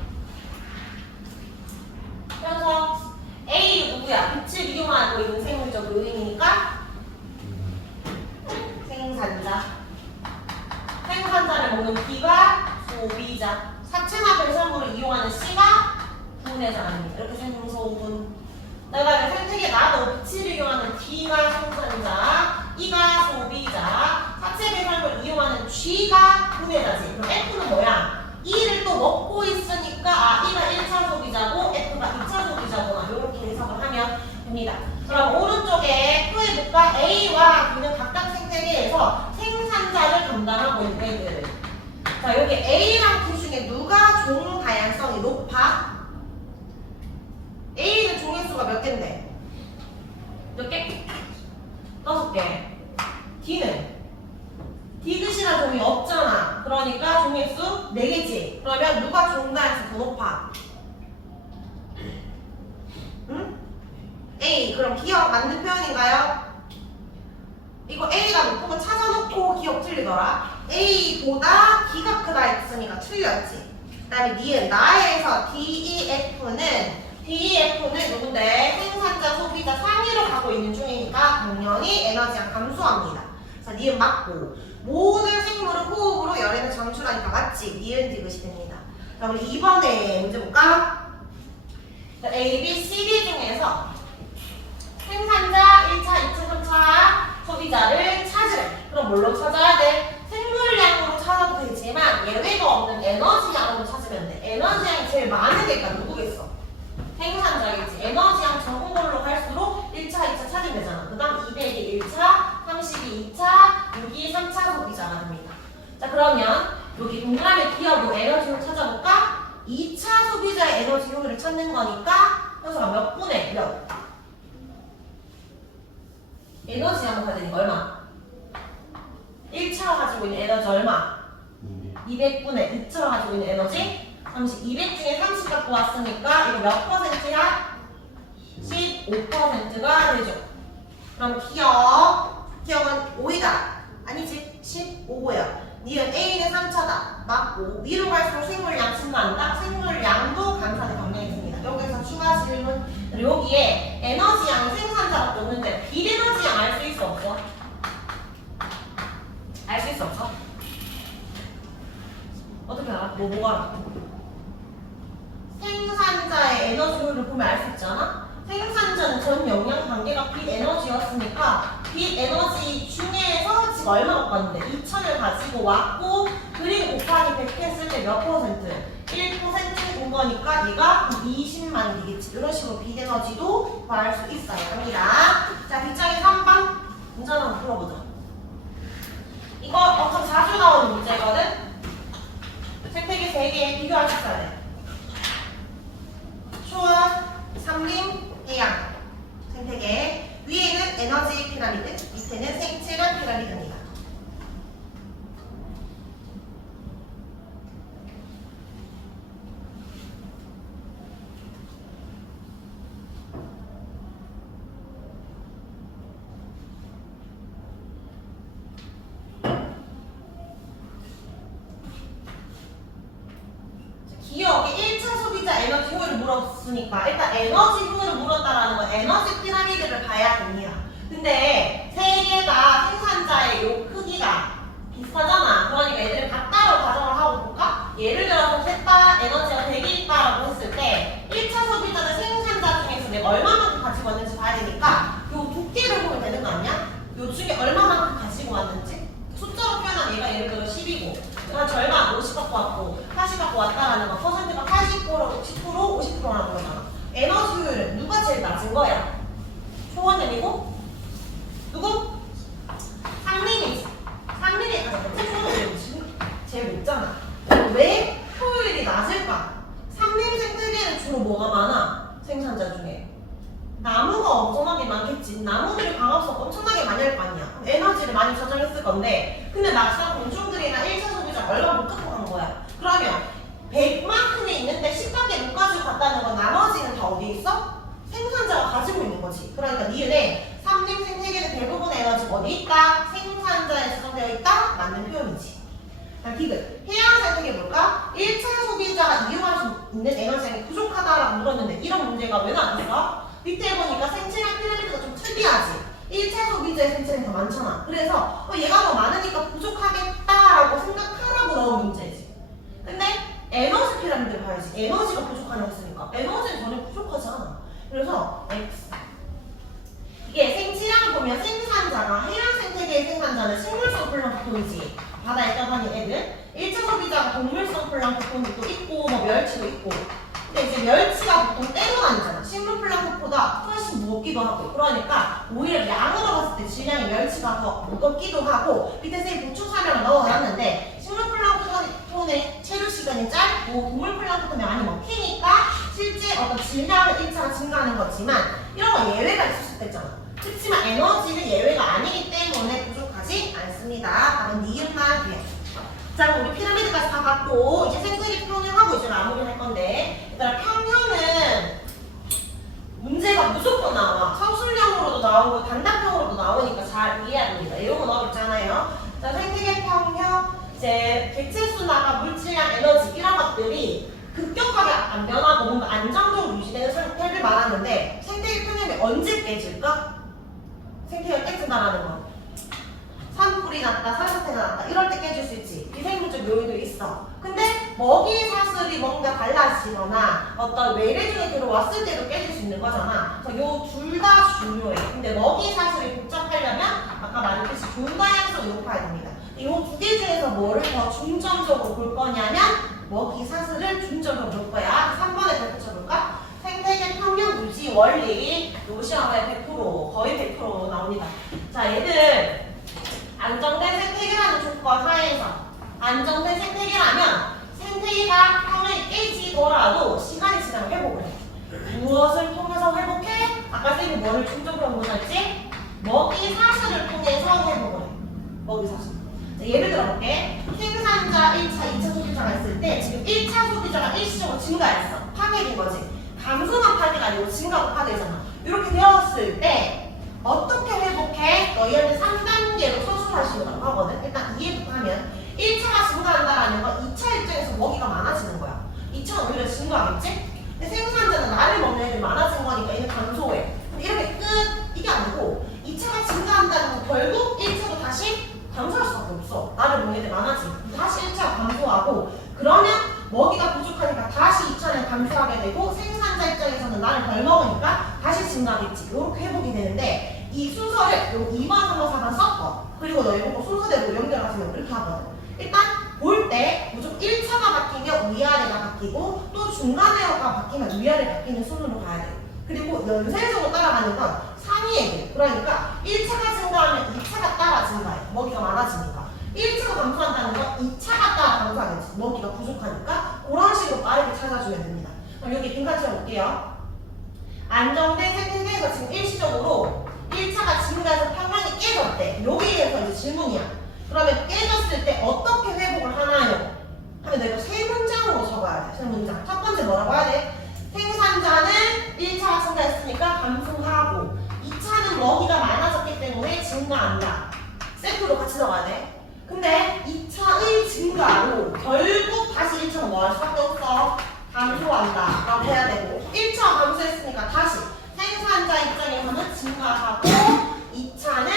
현석 A 누구야? 빛을 이용하고 있는 생물적 요인이니까 생산자. 생산자를 먹는 B가 소비자. 사체나 배설물을 이용하는 C가 분해자입니다. 이렇게 생성소분. 내가 생태계 나도 빛을 이용하는 D가 생산자, E가 소비자, 사체 배설물을 이용하는 G가 분해자지. 그럼 F는 뭐야? E를 또 먹고 있으니까 E가 1차 소비자고 F가 2차 소비자구나. 이렇게 해석을 하면 됩니다. 그럼 오른쪽에 표해볼까? A와 B는 각각 생태계에서 생산자를 담당하고 있는 애들. 자, 여기 A랑 B 중에 누가 종 다양성이 높아? A는 종의 수가 몇 개인데? 몇 개? 6개. D는? 디귿이란 종이 없잖아. 그러니까 종의 수 4개지. 그러면 누가 종 다양성 더 높아? 응? A. 그럼 기억 맞는 표현인가요? 이거 A가 높은 거 찾아놓고 기억 틀리더라. A보다 B가 크다 했으니까 틀렸지. 그 다음에 니은 나에서 DEF는 누군데? 생산자, 소비자 상위로 가고 있는 중이니까 당연히 에너지가 감소합니다. 자, 니은 맞고 모든 생물은 호흡으로 열에는 장출하니까 맞지? 니은 디귿이 됩니다. 자, 우리 2번에 문제 볼까? A, B, C, D 중에서 생산자 1차, 2차, 3차 소비자를 찾으래. 그럼 뭘로 찾아야 돼? 생물량으로 찾아도 되지만 예외가 없는 에너지량으로 찾으면 돼. 에너지량이 제일 많은 애가 누구겠어? 생산자겠지. 에너지량 적은 걸로 갈수록 1차, 2차 찾으면 되잖아. 그 다음 200이 1차, 30이 2차, 6이 3차 소비자가 됩니다. 자, 그러면 여기 동그라미 기억으로 에너지를 찾아볼까? 2차 소비자의 에너지 효율을 찾는 거니까 현수가 몇 분의 몇? 에너지 한번 가야 되니까 얼마? 1차가 가지고 있는 에너지 얼마? 200분의 2차가 가지고 있는 에너지 30. 200 중에 30 갖고 왔으니까 이거 몇 퍼센트야? 15%가 되죠. 그럼 기억은 5이다. 아니지, 15고요. 니은 A는 3차다. 맞고 위로 갈수록 생물량 증가한다. 생물량도 감산에 감량했습니다. 여기서 추가 질문. 여기에 에너지양 생산자밖에 없는데 비에너지양 알 수 있어 없어? 알 수 있어 없어? 어떻게 알아? 뭐가 알아? 생산자의 에너지 효율을 보면 알 수 있잖아? 생산자는 전 영양 단계가 빛 에너지였으니까 빛 에너지 중에서 지금 얼마 갖고 왔는데 2000을 가지고 왔고 그리고 곱하기 100 했을 때 몇 퍼센트? 1%인 거니까 얘가 20만 되겠지. 이런 식으로 빛 에너지도 구할 수 있어야 합니다. 자, 뒷장에 3번 문제 한번 풀어보자. 이거 엄청 자주 나오는 문제거든? 생태계 3개 비교할 수 있어야 돼. 초원, 삼림, 해양 생태계. 위에는 에너지 피라미드, 밑에는 생체량 피라미드입니다. 기억에 1차 소비자 에너지 효율을 물었으니까 일단 에너지 효율을 물었다라는 건 에너지 피라미드를 봐야 됩니다. 근데 세 개 다 생산자의 요 크기가 비슷하잖아. 그러니까 얘들을 각다로 가정을 하고 볼까? 예를 들어서 셋 다 에너지가 100이 있다라고 했을 때 1차 소비자는 생산자 중에서 내가 얼마만큼 가지고 왔는지 봐야 되니까 요 두께를 보면 되는 거 아니야? 요 중에 얼마만큼 가지고 왔는지 숫자로 표현한 얘가 예를 들어 10이고 그러니까 절반 50 갖고 왔고 80 갖고 왔다라는 거 퍼센트가 80%, 10%, 50%라는 거잖아. 에너지 효율은 누가 제일 낮은 거야? 초원형이고 누구? 상림이. 상림이 가장 낮지. 초원형이 제일 높잖아. 왜 효율이 낮을까? 상림 생태계는 주로 뭐가 많아? 생산자 중에 나무가 엄청나게 많겠지. 나무들이 광합성 엄청나게 많이 할 거 아니야. 에너지를 많이 저장했을 건데 근데 막상 곤충들이나 1차 소비자가 얼마 못 갖고 간 거야. 그러면 어디 있다? 생산자에 수정되어 있다? 맞는 표현이지. 자, 디귿. 해양 생각해볼까? 1차 소비자가 이용할 수 있는 에너지량이 부족하다라고 물었는데 이런 문제가 왜 나왔어? 밑에 보니까 생체량 피라미드가 좀 특이하지. 1차 소비자의 생체량이 더 많잖아. 그래서 얘가 더 많으니까 부족하겠다라고 생각하라고 나온 문제지. 근데 에너지 피라미드를 봐야지. 에너지가 부족하냐고 했으니까 에너지는 전혀 부족하지 않아. 그래서 X. 이게 생체량을 보면 생산자가 해양 생태계의 생산자는 식물성 플랑크톤이지. 바다에 떠다니는 애들. 1차 소비자가 동물성 플랑크톤도 또 있고 뭐 멸치도 있고. 근데 이제 멸치가 보통 떼고 다니잖아. 식물 플랑크톤보다 훨씬 무겁기도 하고. 그러니까 오히려 양으로 봤을 때 질량이 멸치가 더 무겁기도 하고. 밑에 쌤이 보충 설명을 넣어놨는데 식물 플랑크톤의 체류 시간이 짧고 동물 플랑크톤이 많이 먹히니까 실제 어떤 질량은 1차가 증가하는 거지만 이런 거 예외가 있을 수도 있잖아. 그렇지만 에너지는 예외가 아니기 때문에 부족하지 않습니다. 답은 니은만 돼요. 자, 그럼 우리 피라미드까지 다 봤고 이제 생태계 평형하고 이제 마무리할 건데, 얘들아 평형은 문제가 무조건 나와. 서술형으로도 나오고 단답형으로도 나오니까 잘 이해해야 됩니다. 이런 건 어렵잖아요. 자, 생태계 평형 이제 개체수나 물질량, 에너지 이런 것들이 급격하게 안 변하고 뭔가 안정적으로 유지되는 상태를 말하는데 생태계 평형이 언제 깨질까? 생태계가 깨진다라는 건 산불이 났다, 산사태가 났다 이럴 때 깨질 수 있지. 비생물적 요인도 있어. 근데 먹이 사슬이 뭔가 달라지거나 어떤 외래종이 들어왔을 때도 깨질 수 있는 거잖아. 그래서 요 둘 다 중요해. 근데 먹이 사슬이 복잡하려면 아까 말했듯이 종 다양성을 높아야 됩니다. 이 두 개 중에서 뭐를 더 중점적으로 볼 거냐면 먹이 사슬을 중점적으로 볼 거야. 3번에 잘 붙여볼까? 생태계 평형 유지 원리. 요 시험에 100% 거의 100% 나옵니다. 자, 얘들 안정된 생태계라는 조건 하에서 안정된 생태계라면 생태계가 평형이 깨지더라도 시간이 지나면 회복을 해. 무엇을 통해서 회복해? 아까 쌤이 뭐를 중점적으로 보셨지? 먹이 사슬을 통해서 회복을 해. 먹이 사슬. 자, 예를 들어볼게. 생산자 1차, 2차 소비자가 있을 때 지금 1차 소비자가 일시적으로 증가했어. 파괴된 거지. 감소만 파괴가 아니고 증가가 파괴잖아. 이렇게 되었을 때 어떻게 회복해? 너희한테 3단계로 서술하시려고 하거든. 일단 이해부터 하면 1차가 증가한다라는 건 2차 입장에서 먹이가 많아지는 거야. 2차는 오히려 증가하겠지? 근데 생산자는 나를 먹는 애들이 많아진 거니까 얘는 감소해. 근데 이렇게 끝! 이게 아니고 2차가 증가한다는 건 결국 1차도 다시 감소할 수밖에 없어. 나를 먹는 애들이 많아지면 다시 1차가 감소하고, 그러면 먹이가 부족하니까 다시 2차는 감소하게 되고 생산자 입장에서는 나를 덜 먹으니까 다시 증가하겠지. 이렇게 회복이 되는데 이 순서를 요 2번, 3번, 4번 섞어. 그리고 너 이거 순서대로 연결하시면 이렇게 하거든. 일단 볼 때 무조건 1차가 바뀌면 위아래가 바뀌고 또 중간에가 바뀌면 위아래 바뀌는 순으로 가야 돼. 그리고 연쇄적으로 따라가는 건 상위에게. 그러니까 1차가 증가하면 2차가 따라 증가해. 먹이가 많아지니까. 1차가 감소한다는 건 2차가 따라 감소하겠지. 먹이가 부족하니까. 그런 식으로 빠르게 찾아주면 됩니다. 그럼 여기 빈칸 채워볼게요. 안정된 생태계에서 지금 일시적으로 1차가 증가해서 평형이 깨졌대. 여기에서 이제 질문이야. 그러면 깨졌을 때 어떻게 회복을 하나요? 하면 내가 세 문장으로 적어야 돼. 세 문장. 첫 번째 뭐라고 해야 돼? 생산자는 1차가 증가했으니까 감소하고 2차는 먹이가 많아졌기 때문에 증가한다. 세트로 같이 적어야 돼. 근데 2차의 증가로 결국 다시 1차가 뭐 할 수밖에 없어? 감소한다 라고 해야 되고, 1차가 감소했으니까 다시 생산자 입장에서는 증가하고 2차는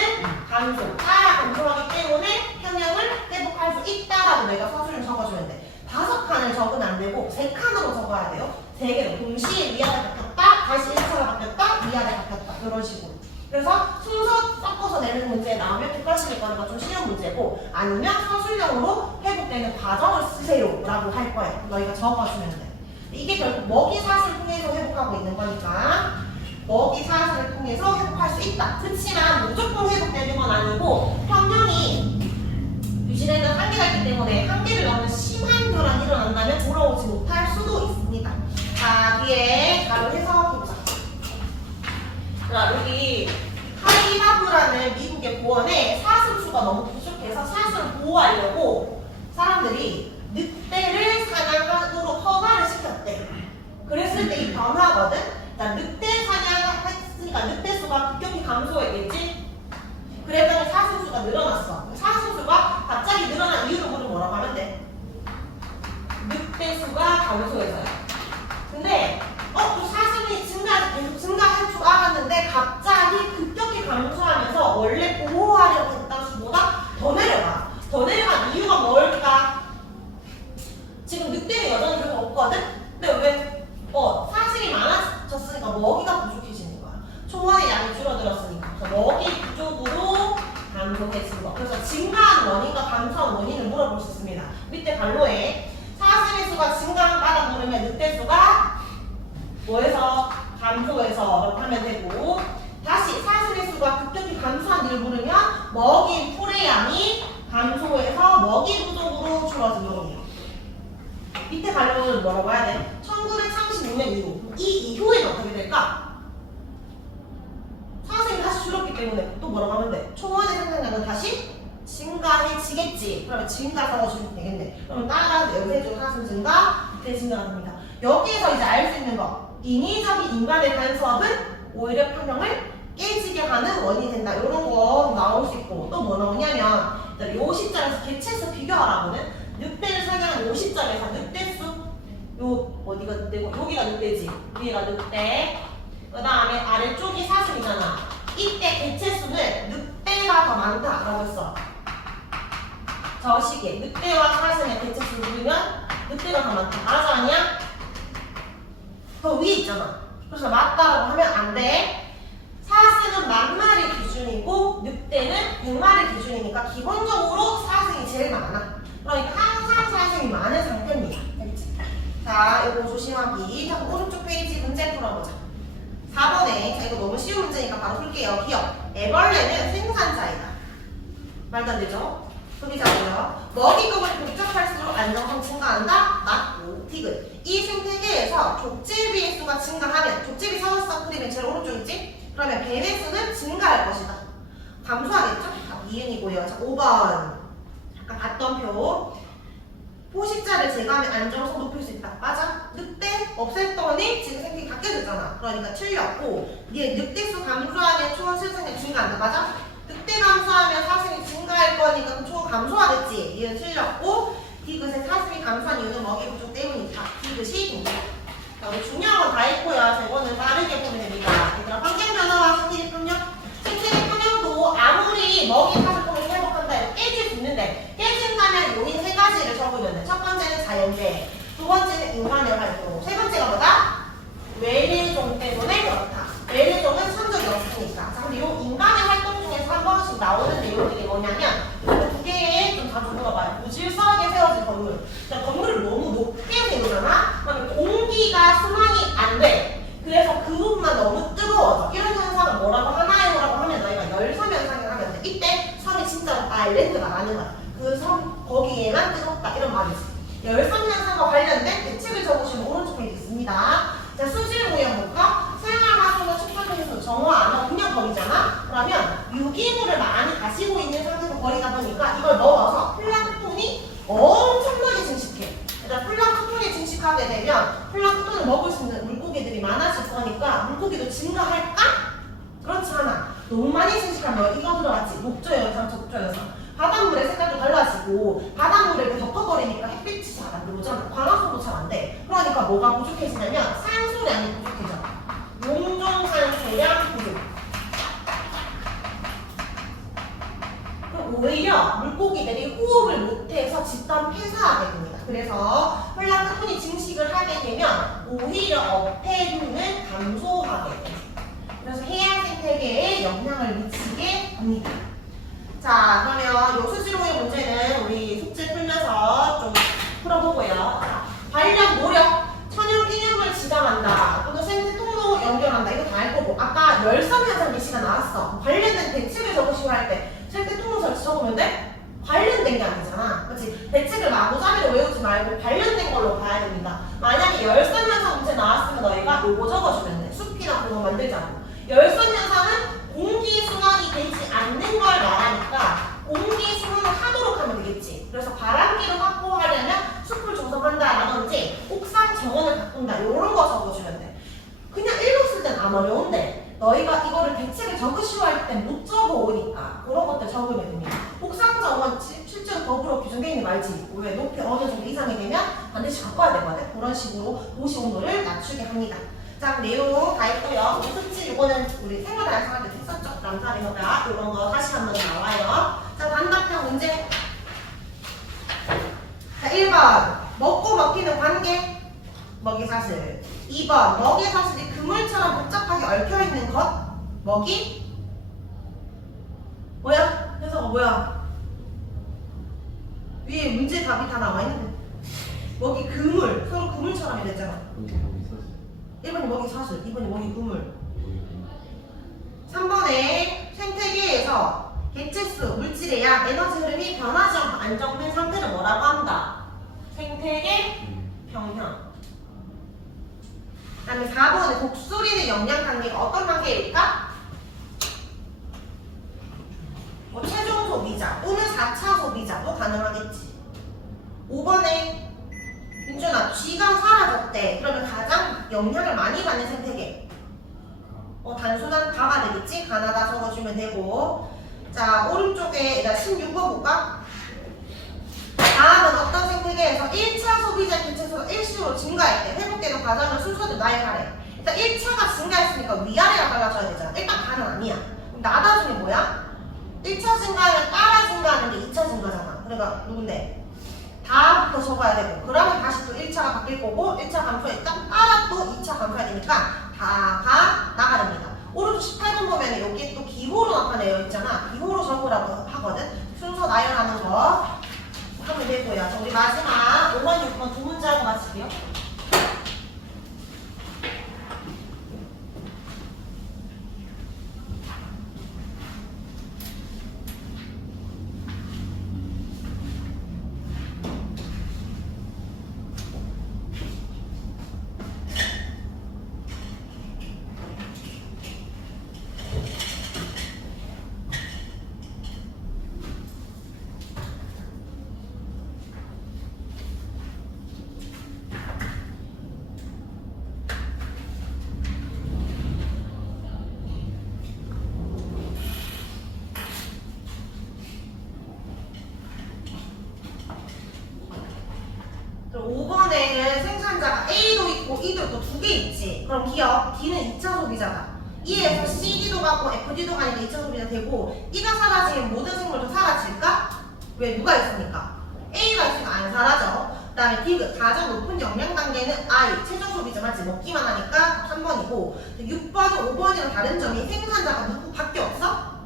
감소. 따라 감소하기 때문에 평형을 회복할 수 있다라고 내가 서술을 적어주면 돼. 5칸을 적으면 안 되고 3칸으로 적어야 돼요. 3개로 동시에 위아래 바뀌었다, 다시 1차가 바뀌었다, 위아래 바뀌었다, 이런 식으로. 그래서 순서 섞어서 내는 문제에 나오면 객관식일 거니까 좀 쉬운 문제고, 아니면 서술형으로 회복되는 과정을 쓰세요 라고 할 거예요. 너희가 적어주면 돼. 이게 결국 먹이 사슬을 통해서 회복하고 있는 거니까 먹이 사슬을 통해서 회복할 수 있다. 그렇지만 무조건 회복되는 건 아니고 평형이 유지되는 한계가 있기 때문에 한계를 넘는 심한 결함이 일어난다면 돌아오지 못할 수도 있습니다. 자, 뒤에 바로 해석해보자. 자, 여기 하이바브라는 미국의 보원에 사슴수가 너무 부족해서 사슴을 보호하려고 사람들이 늑대를 사냥하도록 허가를 시켰대. 그랬을 때 이 변화거든? 자, 늑대 사냥을 했으니까 늑대 수가 급격히 감소했겠지? 그랬더니 사슴수가 늘어났어. 사슴수가 갑자기 늘어난 이유를 물으면 뭐라고 하면 돼? 늑대수가 감소해서요. 근데 또 사슴이 계속 증가할 줄 알았는데 갑자기 급격히 감소하면서 원래 보호하려고 했던 수보다 더 내려가. 더 내려간 이유가 뭘까? 지금 늑대는 여전히 별로 없거든? 근데 왜? 사슴이 많아졌으니까 먹이가 부족해지는 거야. 초원의 양이 줄어들었으니까. 그래서 먹이 부족으로 감소해진 거. 그래서 증가한 원인과 감소한 원인을 물어볼 수 있습니다. 밑에 발로에 사슴의 수가 증가하다 보면 늑대 수가 뭐해서 감소해서 이렇게 하면 되고, 다시 사슴의 수가 급격히 감소한 이유를 물으면 먹인 풀의 양이 감소해서 먹이 부족으로 줄어든 거예요. 밑에 발로는 뭐라고 해야 돼? 1936년 이후. 이 이후에는 어떻게 될까? 사슴이 다시 줄었기 때문에 또 뭐라고 하면 돼? 초원의 생산량은 다시 증가해지겠지. 그러면 증가 적어주면 되겠네. 그러면 따라서 연쇄적으로 사슴 증가, 늑대 증가가 됩니다. 여기에서 이제 알 수 있는 거. 인위적인 인간의 간섭은 오히려 평형을 깨지게 하는 원인이 된다. 이런 거 나올 수 있고, 또 뭐 나오냐면 요 시점에서 개체수 비교하라고는 늑대를 설명한 요 시점에서 늑대수, 요 어디가 늑대고 여기가 늑대지, 위에가 늑대, 그 다음에 아래쪽이 사슴이잖아. 이때 개체수는 늑대가 더 많다라고 했어. 저 시기에 늑대와 사슴의 개체수를 보면 늑대가 더 많다. 맞아 아니야? 더 위에 있잖아. 그래서 맞다라고 하면 안 돼. 사슴은 10,000마리 기준이고 늑대는 100마리 기준이니까 기본적으로 사슴이 제일 많아. 그러니까 항상 사슴이 많은 상태입니다. 알겠지? 자, 이거 조심하기. 자, 오른쪽 페이지 문제 풀어보자. 4번에, 자, 이거 너무 쉬운 문제니까 바로 풀게요. 기억. 애벌레는 생산자이다. 말도 안 되죠? 소비자고요. 먹이급을 복잡할수록 안정성 증가한다. 맞고. 디귿. 이 생태계에서 족제비의 수가 증가하면, 족제비 사자성 그림의 제일 오른쪽 있지? 그러면 뱀의 수는 증가할 것이다. 감소하겠죠? 자, 이은이고요. 자, 5번. 아까 봤던 표. 포식자를 제거하면 안정성 높일 수 있다. 맞아? 늑대 없앴더니 지금 생태계 바뀌어졌잖아. 그러니까 틀렸고, 이게 늑대수 감소하면 초원 생산량 증가한다. 맞아? 늑대 감소하면 사슴이 증가할 거니까 그럼 초원 감소하겠지. 이건 틀렸고, 디귿의 사슴이 감소한 이유는 먹이 부족 때문이다. 디귿이 됩니다. 자, 우리 중요한 건 다 했고요. 자, 이거는 빠르게 보면 됩니다. 얘들아, 환경 변화와 생태계 평형. 생태계 평형도 아무리 먹이 사슬통을 회복한다 해도 깨질 수 있는데, 깨진다면 요인 3가지를 적으면 돼. 첫 번째는 자연재해, 두 번째는 인간의 활동, 세 번째가 뭐다? 외래종 때문에 그렇다. 외래종은 천적이 없으니까. 자, 근데 요 인간의 활동 중에서 한 번씩 나오는 내용들이 뭐냐면, 두 개에 좀 자주 물어봐요. 무질서하게 세워진 건물. 자, 건물을 너무 높게 세우잖아? 그러면 공기가 순환이 안 돼. 그래서 그 부분만 너무 뜨거워져. 이런 현상을 뭐라고 하나요라고 하면 너희가 열섬 현상을 하면 돼. 이때 섬이 진짜로 아일랜드가 나는 거야. 그 섬 거기에만 뜨겁다 이런 말이지. 열섬 현상과 관련된 대책을 적으시면 오른쪽 페이지 있습니다. 자, 수질 오염물과 생활하수는 축소해서 정화 안 하고 그냥 버리잖아. 그러면 유기물을 많이 가지고 있는 상태로 버리다 보니까 이걸 넣어서 플랑크톤이 엄청나게 증식해. 그러니까 플랑크톤이 증식하게 되면 플랑크톤을 먹을 수 있는 물고기들이 많아질 거니까 물고기도 증가할까? 그렇지 않아. 너무 많이 증식하면 이거 들어갔지. 목조현상, 적조현상. 바닷물의 색깔도 달라지고 바닷물을 이렇게 덮어버리니까 햇빛이 잘 안 들어오잖아. 광합성도 잘 안 돼. 그러니까 뭐가 부족해지냐면 산소량이 부족해져. 용종산소량 부족. 그럼 오히려 물고기들이 호흡을 못해서 집단 폐사하게 됩니다. 그래서 플랑크톤이 증식을 하게 되면 오히려 어패류는 감소하게 돼요. 그래서 해양 생태계에 영향을 미치게 합니다. 자, 그러면 요 수지로의 문제는 우리 숙제 풀면서 좀 풀어보고요. 자, 관련 노력, 천연 기념물 지정한다, 또는 생태 통로 연결한다. 이거 다 할 거고, 아까 열섬 현상 예시가 나왔어. 관련된 대책을 적으시고 할 때 생태 통로 설치 적으면 돼? 관련된 게 아니잖아. 그렇지? 대책을 마구잡이로 외우지 말고 관련된 걸로 가야 됩니다. 만약에 열섬 현상 문제 나왔으면 너희가 요거 적어주면 돼. 숲이나 그런 거 만들자고. 열섬 현상은 공기 순환이 되지 않는 걸 말하니까 공기 순환을 하도록 하면 되겠지. 그래서 바람기를 확보하려면 숲을 조성한다라든지 옥상 정원을 가꾼다 이런 거 적어주면 돼. 그냥 읽었을 땐 안 어려운데 너희가 이거를 대책을 적으시오 할 때 못 적어오니까 그런 것들 적으면 됩니다. 복상정원 실제로 더불어 규정되어 있는 말지 왜 높이 어느 정도 이상이 되면 반드시 바꿔야 되거든. 그런 식으로 도시 온도를 낮추게 합니다. 자, 내용 다 했고요. 숙지 이거는 우리 생활다양성할 때 했었죠. 남사리허가 이런 거 다시 한번 나와요. 자, 단답형 문제. 자, 1번 먹고 먹히는 관계 먹이사슬. 2번 먹이사슬이 그물처럼 복잡하게 얽혀있는 것 먹이 뭐야? 해석가 뭐야? 위에 문제 답이 다 나와있는데 먹이 그물 서로 그물처럼 이랬잖아. 거기 있었어. 1번이 먹이 사슬, 2번이 먹이 그물. 거기 3번에 생태계에서 개체수, 물질의 양, 에너지 흐름이 변하지 않고 안정된 상태를 뭐라고 한다? 생태계 평형. 그 다음에 4번에 독소리는 영양 관계가 어떤 관계일까? 뭐 최종 소비자 또는 4차 소비자도 가능하겠지. 5번에 민준아, 쥐가 사라졌대. 그러면 가장 영향을 많이 받는 생태계. 단순한 가가 되겠지? 가나다 적어주면 되고. 자, 오른쪽에 일단 16번 볼까? 다음은 어떤 생태계에서 1차 소비자 개체수가 일시로 증가할 때 회복되는 과정을 순서대로 나열하래. 일단 1차가 증가했으니까 위아래가 달라져야 되잖아. 일단 가는 아니야. 그럼 나다 중에 뭐야? 1차 증가를 따라 증가하는 게 2차 증가잖아. 그러니까 누군데? 다부터 적어야 되고, 그러면 다시 또 1차가 바뀔 거고, 1차 감소했다 따라 또 2차 감소해야 되니까 다가 나가됩니다. 오른쪽 18번 보면 여기 또 기호로 나타내어 있잖아. 기호로 적으라고 하거든. 순서 나열하는 거 하면 되고요. 자, 우리 마지막 5번, 6번 두 문제 하고 마칠게요. 그럼 5번에는 생산자가 A도 있고 E도 있고 두 개 있지. 그럼 기억 D는 2차 소비자다. E에서 CD도 가고 FD도 가니까 2차 소비자 되고, E가 사라지면 모든 생물도 사라질까? 왜? 누가 있으니까? A가 있으니까 안 사라져. 그 다음에 D, 가장 높은 영양 단계는 I, 최종 소비자 맞지? 먹기만 하니까 3번이고, 6번은 5번이랑 다른 점이 생산자가 누구밖에 없어?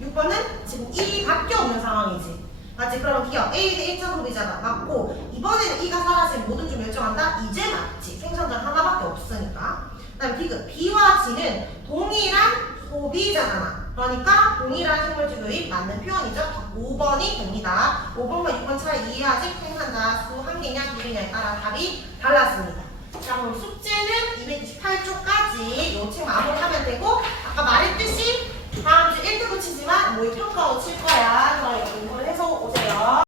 6번은 지금 E밖에 없는 상황이지. 맞지? 그러면 기억 A는 1차 소비자가 맞고, 이번에는 E가 사라지면 모든 좀 결정한다? 이제 맞지. 생산자 하나밖에 없으니까. 그 다음에 디귿 B와 G는 동일한 소비자잖아. 그러니까 동일한 생물질 도입 맞는 표현이죠. 5번이 됩니다. 5번과 6번 차이 이해하지? 생산자 수 한 개냐 두 개냐에 따라 답이 달랐습니다. 자, 그럼 숙제는 228쪽까지 요 책 마무리하면 되고, 아까 말했듯이 다음 주 1등 붙이지만 모의 평가로 칠 거야. 그럼 공부를 해서 오세요.